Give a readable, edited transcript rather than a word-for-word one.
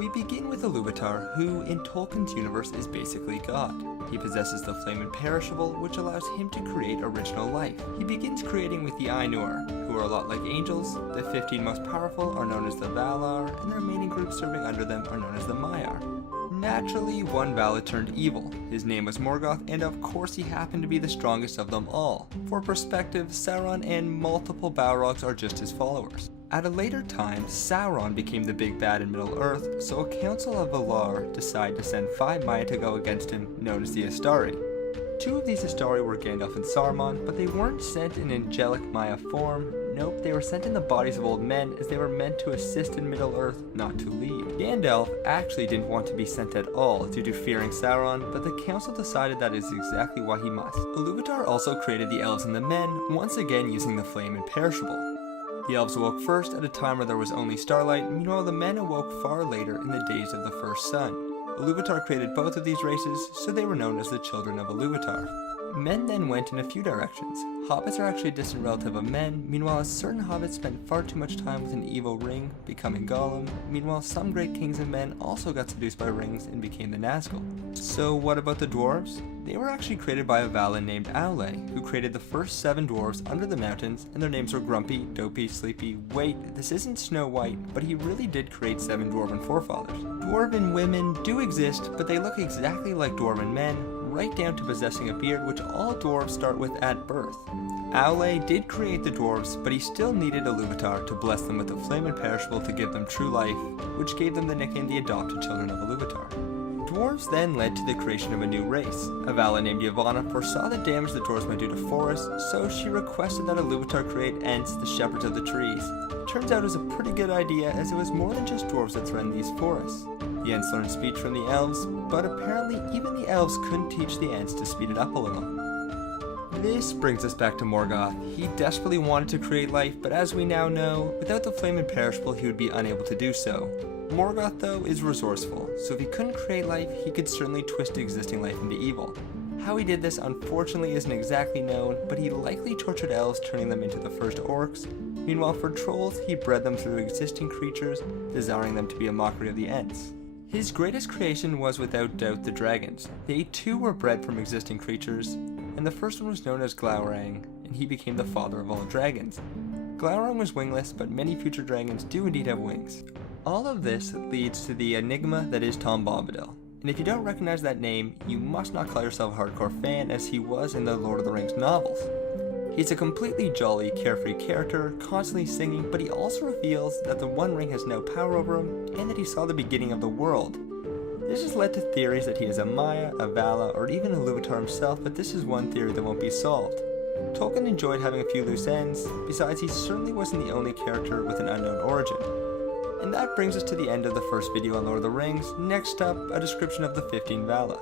We begin with Illuvatar, who, in Tolkien's universe, is basically God. He possesses the flame imperishable, which allows him to create original life. He begins creating with the Ainur, who are a lot like angels. The 15 most powerful are known as the Val-arr, and the remaining groups serving under them are known as the my-arr. Naturally, one Vala turned evil. His name was Morgoth, and of course he happened to be the strongest of them all. For perspective, Sauron and multiple Balrogs are just his followers. At a later time, Sauron became the big bad in Middle-earth, so a council of Velar decided to send 5 Maia to go against him, known as the Istari. 2 of these Istari were Gandalf and Saruman, but they weren't sent in angelic Maia form. Nope, they were sent in the bodies of old men, as they were meant to assist in Middle-earth, not to lead. Gandalf actually didn't want to be sent at all due to fearing Sauron, but the council decided that is exactly why he must. Illuvatar also created the elves and the men, once again using the flame imperishable. The elves awoke first at a time where there was only starlight, meanwhile the men awoke far later in the days of the first sun. Illuvatar created both of these races, so they were known as the children of Illuvatar. Men then went in a few directions. Hobbits are actually a distant relative of men, meanwhile certain hobbits spent far too much time with an evil ring, becoming Gollum. Meanwhile, some great kings and men also got seduced by rings and became the Nazgul. So what about the dwarves? They were actually created by a Vala named Aule, who created the first 7 dwarves under the mountains, and their names were Grumpy, Dopey, Sleepy. Wait, this isn't Snow White, but he really did create 7 dwarven forefathers. Dwarven women do exist, but they look exactly like dwarven men, right down to possessing a beard, which all dwarves start with at birth. Aule did create the dwarves, but he still needed Illuvatar to bless them with the flame imperishable to give them true life, which gave them the nickname the adopted children of Illuvatar. Dwarves then led to the creation of a new race. A Vala named Yavanna foresaw the damage the dwarves might do to forests, so she requested that Illuvatar create Ents, the shepherds of the trees. Turns out it was a pretty good idea, as it was more than just dwarves that threatened these forests. The Ents learned speech from the elves, but apparently even the elves couldn't teach the Ents to speed it up a little. This brings us back to Morgoth. He desperately wanted to create life, but as we now know, without the flame imperishable he would be unable to do so. Morgoth, though, is resourceful, so if he couldn't create life, he could certainly twist existing life into evil. How he did this unfortunately isn't exactly known, but he likely tortured elves, turning them into the first orcs. Meanwhile, for trolls, he bred them through existing creatures, desiring them to be a mockery of the Ents. His greatest creation was without doubt the dragons. They too were bred from existing creatures, and the first one was known as Glaurung, and he became the father of all dragons. Glaurung was wingless, but many future dragons do indeed have wings. All of this leads to the enigma that is Tom Bombadil. And if you don't recognize that name, you must not call yourself a hardcore fan, as he was in the Lord of the Rings novels. He's a completely jolly, carefree character, constantly singing, but he also reveals that the One Ring has no power over him, and that he saw the beginning of the world. This has led to theories that he is a Maia, a Vala, or even Illuvatar himself, but this is one theory that won't be solved. Tolkien enjoyed having a few loose ends, besides he certainly wasn't the only character with an unknown origin. And that brings us to the end of the first video on Lord of the Rings. Next up, a description of the 15 Vala.